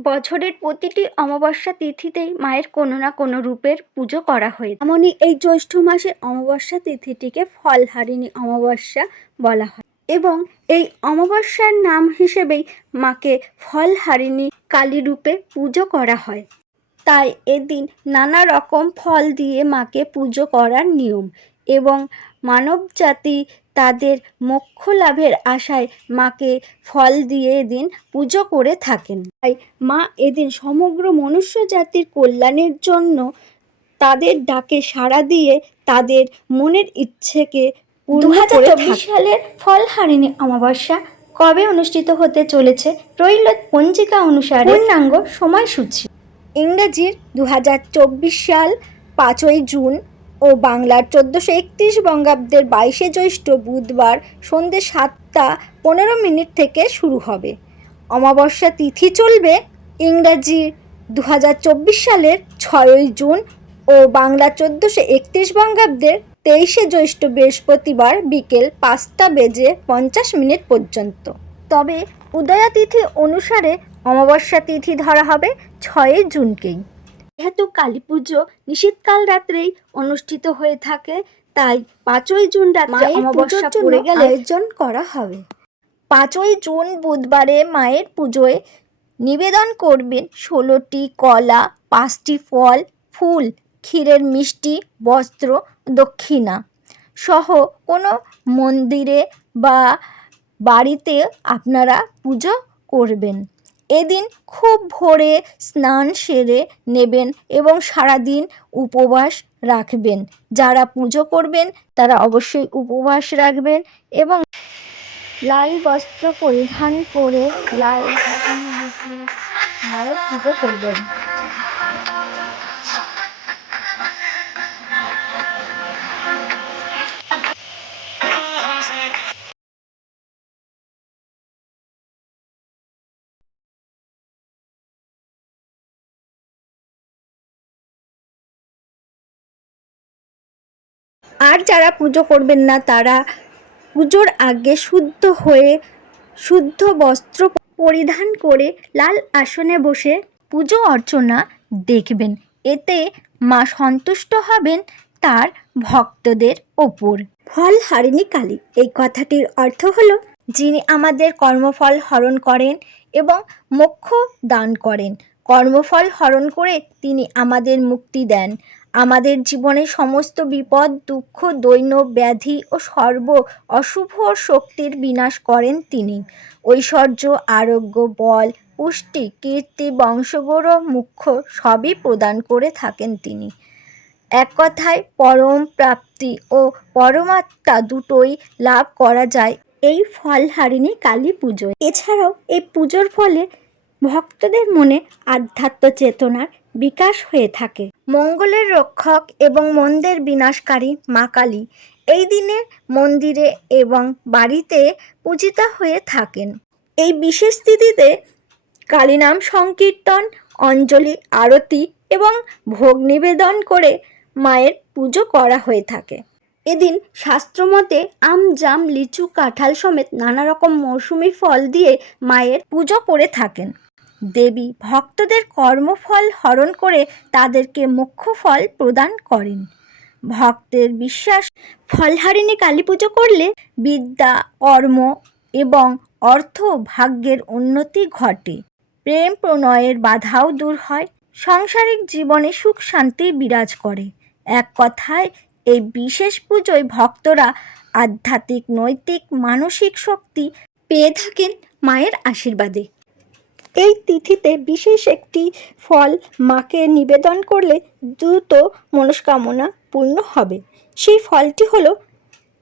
বছরের প্রতিটি অমাবস্যা তিথিতেই মায়ের কোনো না কোনো রূপের পুজো করা হয়। এমনই এই জ্যৈষ্ঠ মাসের অমাবস্যা তিথিটিকে ফলহারিণী অমাবস্যা বলা হয় এবং এই অমাবস্যার নাম হিসেবেই মাকে ফলহারিণী কালী রূপে পুজো করা হয় তাই এদিন নানা রকম ফল দিয়ে মাকে পুজো করার নিয়ম এবং মানবজাতি তাদের মোক্ষ লাভের আশায় মাকে ফল দিয়ে এদিন পুজো করে থাকেন। তাই মা এদিন সমগ্র মনুষ্য জাতির কল্যাণের জন্য তাদের ডাকে সাড়া দিয়ে তাদের মনের ইচ্ছেকে দু হাজার চব্বিশ সালের ফলহারিণী অমাবস্যা কবে অনুষ্ঠিত হতে চলেছে রইল পঞ্জিকা অনুসারে পূর্ণাঙ্গ সময়সূচি। ইংরেজির দু হাজার চব্বিশ সাল পাঁচই জুন ও বাংলার চোদ্দোশো একত্রিশ বঙ্গাব্দের বাইশে জ্যৈষ্ঠ বুধবার সন্ধ্যে সাতটা পনেরো মিনিট থেকে শুরু হবে। অমাবস্যা তিথি চলবে ইংরাজি দু হাজার চব্বিশ সালের ছয়ই জুন ও বাংলা চোদ্দোশো একত্রিশ বঙ্গাব্দের তেইশে জ্যৈষ্ঠ বৃহস্পতিবার বিকেল পাঁচটা বেজে পঞ্চাশ মিনিট পর্যন্ত। তবে উদয়া তিথি অনুসারে অমাবস্যা তিথি ধরা হবে ছয়ই জুনকেই। যেহেতু কালী পুজো নিশীতকাল রাত্রেই অনুষ্ঠিত হয়ে থাকে তাই পাঁচই জুন রাত্রে অমাবস্যা পড়ে গেলে আয়োজন করা হবে। পাঁচই জুন বুধবারে মায়ের পুজোয় নিবেদন করবেন ষোলোটি কলা পাঁচটি ফল ফুল ক্ষীরের মিষ্টি বস্ত্র দক্ষিণা সহ কোনো মন্দিরে বা বাড়িতে আপনারা পুজো করবেন। এদিন খুব ভোরে স্নান সেরে নেবেন এবং সারাদিন উপবাস রাখবেন। যারা পুজো করবেন, তারা অবশ্যই উপবাস রাখবেন এবং লাল বস্ত্র পরিধান করে লাল পুজো করবেন। আর যারা পুজো করবেন না, তারা পুজোর আগে শুদ্ধ হয়ে শুদ্ধ বস্ত্র পরিধান করে লাল আসনে বসে পুজো অর্চনা দেখবেন। এতে মা সন্তুষ্ট হবেন তার ভক্তদের ওপর। ফল হারিণী কালী, এই কথাটির অর্থ হলো যিনি আমাদের কর্মফল হরণ করেন এবং মোক্ষ দান করেন। কর্মফল হরণ করে তিনি আমাদের মুক্তি দেন। আমাদের জীবনে সমস্ত বিপদ, দুঃখ, দৈন্য, ব্যাধি ও সর্ব অশুভ শক্তির বিনাশ করেন তিনি। ঐশ্বর্য, আরোগ্য, বল, পুষ্টি, কীর্তি, বংশগৌরব, মুখ্য সবই প্রদান করে থাকেন তিনি। এক কথায়, পরম প্রাপ্তি ও পরমাত্মা দুটোই লাভ করা যায় এই ফল ফলহারিণী কালী পুজোয়। এছাড়াও এই পুজোর ফলে ভক্তদের মনে আধ্যাত্ম চেতনার বিকাশ হয়ে থাকে। মঙ্গলের রক্ষক এবং মন্দের বিনাশকারী মা কালী এই দিনে মন্দিরে এবং বাড়িতে পূজিতা হয়ে থাকেন। এই বিশেষ তিথিতে কালীনাম সংকীর্তন, অঞ্জলি, আরতি এবং ভোগ নিবেদন করে মায়ের পুজো করা হয়ে থাকে। এদিন শাস্ত্রমতে আম, জাম, লিচু, কাঁঠাল সমেত নানা রকম মৌসুমি ফল দিয়ে মায়ের পুজো করে থাকেন। দেবী ভক্তদের কর্মফল হরণ করে তাদেরকে মুখ্য ফল প্রদান করেন। ভক্তের বিশ্বাস, ফলহারিণী কালী পুজো করলে বিদ্যা, কর্ম এবং অর্থ ভাগ্যের উন্নতি ঘটে। প্রেম প্রণয়ের বাধাও দূর হয়, সাংসারিক জীবনে সুখ শান্তি বিরাজ করে। এক কথায়, এই বিশেষ পুজোয় ভক্তরা আধ্যাত্মিক, নৈতিক, মানসিক শক্তি পেয়ে থাকেন মায়ের আশীর্বাদে। এই তিথিতে বিশেষ একটি ফল মাকে নিবেদন করলে দ্রুত মনস্কামনা পূর্ণ হবে। সেই ফলটি হলো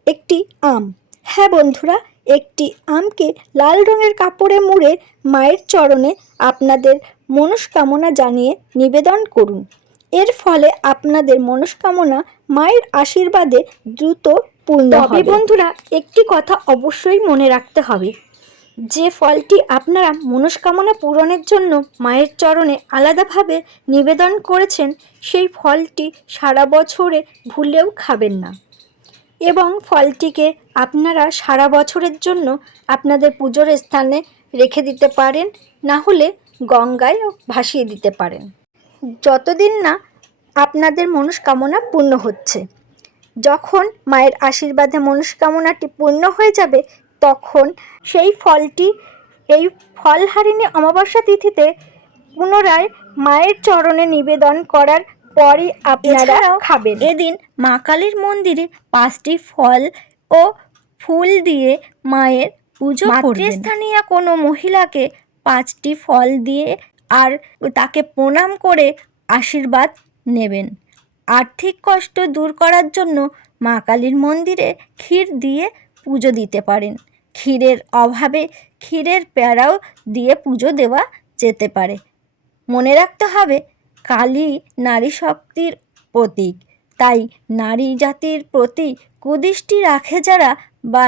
একটি আম। হ্যাঁ বন্ধুরা একটি আমকে লাল রঙের কাপড়ে মুড়ে মায়ের চরণে আপনাদের মনস্কামনা জানিয়ে নিবেদন করুন। এর ফলে আপনাদের মনস্কামনা মায়ের আশীর্বাদে দ্রুত পূর্ণ হবে। বন্ধুরা একটি কথা অবশ্যই মনে রাখতে হবে। যে ফলটি আপনারা মনস্কামনা পূরণের জন্য মায়ের চরণে আলাদাভাবে নিবেদন করেছেন, সেই ফলটি সারা বছরে ভুলেও খাবেন না। এবং ফলটিকে আপনারা সারা বছরের জন্য আপনাদের পুজোর স্থানে রেখে দিতে পারেন, না হলে গঙ্গায় ভাসিয়ে দিতে পারেন। যতদিন না আপনাদের মনস্কামনা পূর্ণ হচ্ছে, যখন মায়ের আশীর্বাদে মনস্কামনাটি পূর্ণ হয়ে যাবে তখন সেই ফলটি এই ফলহারিণী অমাবস্যা তিথিতে পুনরায় মায়ের চরণে নিবেদন করার পরই আপনারা খাবেন। এদিন মা কালীর মন্দিরে পাঁচটি ফল ও ফুল দিয়ে মায়ের পুজো স্থানীয় কোনো মহিলাকে পাঁচটি ফল দিয়ে আর তাকে প্রণাম করে আশীর্বাদ নেবেন। আর্থিক কষ্ট দূর করার জন্য মা কালীর মন্দিরে ক্ষীর দিয়ে পুজো দিতে পারেন। ক্ষীরের অভাবে ক্ষীরের প্যারাও দিয়ে পুজো দেওয়া যেতে পারে। মনে রাখতে হবে, কালী নারী শক্তির প্রতীক। তাই নারী জাতির প্রতি কুদৃষ্টি রাখে যারা বা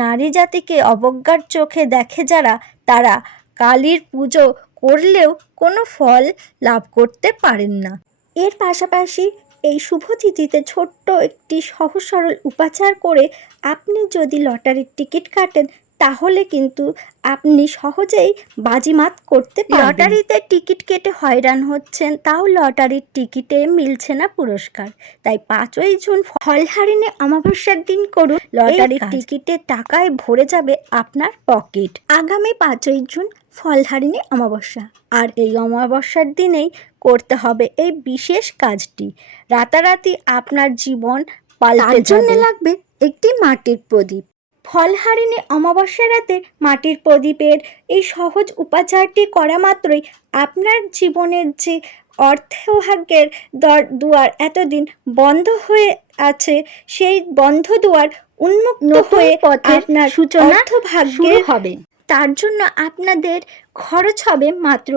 নারী জাতিকে অবজ্ঞার চোখে দেখে যারা, তারা কালীর পুজো করলেও কোনো ফল লাভ করতে পারেন না। এর পাশাপাশি এই শুভ তিথিতে ছোট্ট একটি সহজ সরল উপাচার করে আপনি যদি লটারির টিকিট কাটেন তাহলে কিন্তু আপনি সহজেই বাজিমাত করতে লটারিতে টিকিট কেটে হয়রান হচ্ছেন তাও লটারির টিকিটে মিলছে না পুরস্কার। তাই পাঁচই জুন ফলহারিণে অমাবস্যার দিন করুন। লটারির টিকিটে টাকায় ভরে যাবে আপনার পকেট। আগামী পাঁচই জুন ফলহারিণী অমাবস্যা। আর এই অমাবস্যার দিনেই করতে হবে এই বিশেষ কাজটি। রাতারাতি আপনার জীবন পাল্টে জন্য লাগবে একটি মাটির প্রদীপ। ফলহারিণী অমাবস্যা রাতে মাটির প্রদীপের এই সহজ উপাচারটি করা মাত্রই আপনার জীবনের যে অর্থ ভাগ্যের দর দুয়ার এতদিন বন্ধ হয়ে আছে সেই বন্ধ দুয়ার উন্মুক্ত হয়ে আপনার সূচনা ভাগ্যের হবে। তার জন্য আপনাদের খরচ হবে মাত্র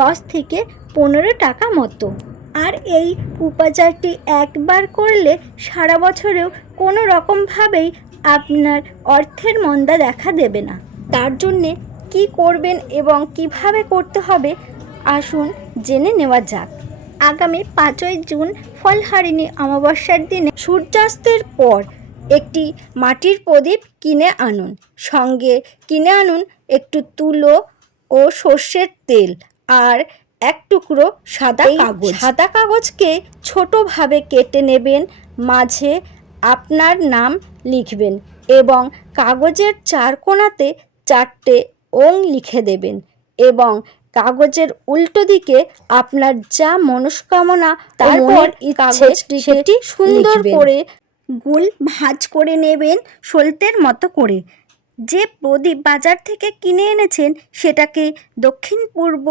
দশ থেকে পনেরো টাকা মতো। আর এই উপাচারটি একবার করলে সারা বছরেও কোনো রকমভাবেই আপনার অর্থের মন্দা দেখা দেবে না। তার জন্যে কি করবেন এবং কীভাবে করতে হবে আসুন জেনে নেওয়া যাক। আগামী পাঁচই জুন ফলহারিণী অমাবস্যার দিনে সূর্যাস্তের পর একটি মাটির প্রদীপ কিনে আনুন। সঙ্গে কিনে আনুন একটু তুলো ও সর্ষের তেল আর এক টুকরো সাদা কাগজ। সাদা কাগজকে ছোটোভাবে কেটে নেবেন মাঝে আপনার নাম লিখবেন এবং কাগজের চার কোণাতে চারটে ওং লিখে দেবেন এবং কাগজের উল্টো দিকে আপনার যা মনস্কামনা তারপর কাগজটি সেটি সুন্দর করে গুল ভাঁজ করে নেবেন সলতের মতো করে। যে প্রদীপ বাজার থেকে কিনে এনেছেন সেটাকে দক্ষিণ পূর্ব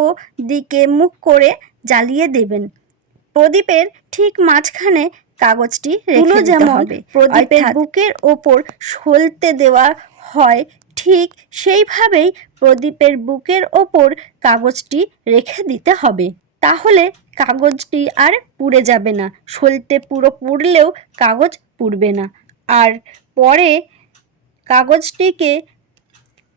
দিকে মুখ করে জ্বালিয়ে দেবেন। প্রদীপের ঠিক মাঝখানে কাগজটি রেখে যেমন প্রদীপের বুকের ওপর সলতে দেওয়া হয় ঠিক সেইভাবেই প্রদীপের বুকের ওপর কাগজটি রেখে দিতে হবে। তাহলে কাগজটি আর পুড়ে যাবে না। সলতে পুরো পুড়লেও কাগজ পুড়বে না। আর পরে কাগজটিকে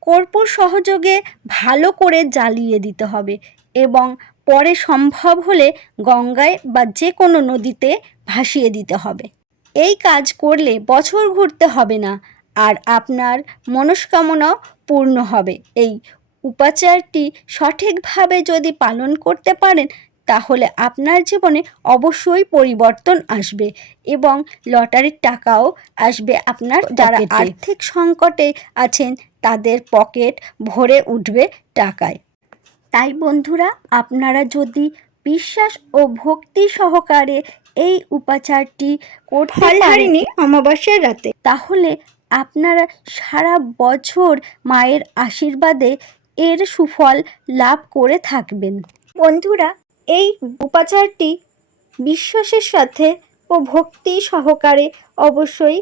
কর্পূর সহযোগে ভালো করে জ্বালিয়ে দিতে হবে এবং পরে সম্ভব হলে গঙ্গায় বা যে কোনো নদীতে ভাসিয়ে দিতে হবে। এই কাজ করলে বছর ঘুরতে হবে না আর আপনার মনস্কামনাও পূর্ণ হবে। এই উপাচারটি সঠিকভাবে যদি পালন করতে পারেন তাহলে আপনার জীবনে অবশ্যই পরিবর্তন আসবে এবং লটারির টাকাও আসবে আপনার যারা আর্থিক সংকটে আছেন তাদের পকেট ভরে উঠবে টাকায়। তাই বন্ধুরা আপনারা যদি বিশ্বাস ও ভক্তি সহকারে এই উপাচারটি করতে পারেন অমাবস্যার রাতে। তাহলে আপনারা সারা বছর মায়ের আশীর্বাদে এর সুফল লাভ করে থাকবেন। বন্ধুরা এই উপাচারটি বিশ্বাসের সাথে ও ভক্তি সহকারে অবশ্যই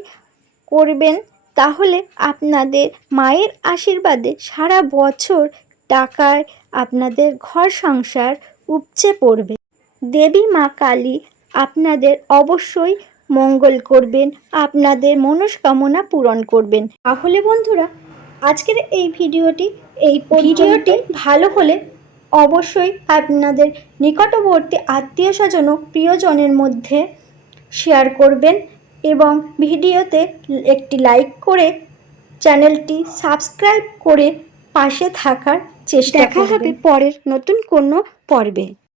করবেন, তাহলে আপনাদের মায়ের আশীর্বাদে সারা বছর টাকায় আপনাদের ঘর সংসার উপচে পড়বে। দেবী মা কালী আপনাদের অবশ্যই মঙ্গল করবেন, আপনাদের মনস্কামনা পূরণ করবেন। তাহলে বন্ধুরা, আজকের এই ভিডিওটি এই ভিডিওটি ভালো হলে অবশ্যই আপনাদের নিকটবর্তী আত্মীয় স্বজন ও প্রিয়জনের মধ্যে শেয়ার করবেন এবং ভিডিওতে একটি লাইক করে চ্যানেলটি সাবস্ক্রাইব করে পাশে থাকার চেষ্টা দেখা হবে পরের নতুন কোনো পর্বে।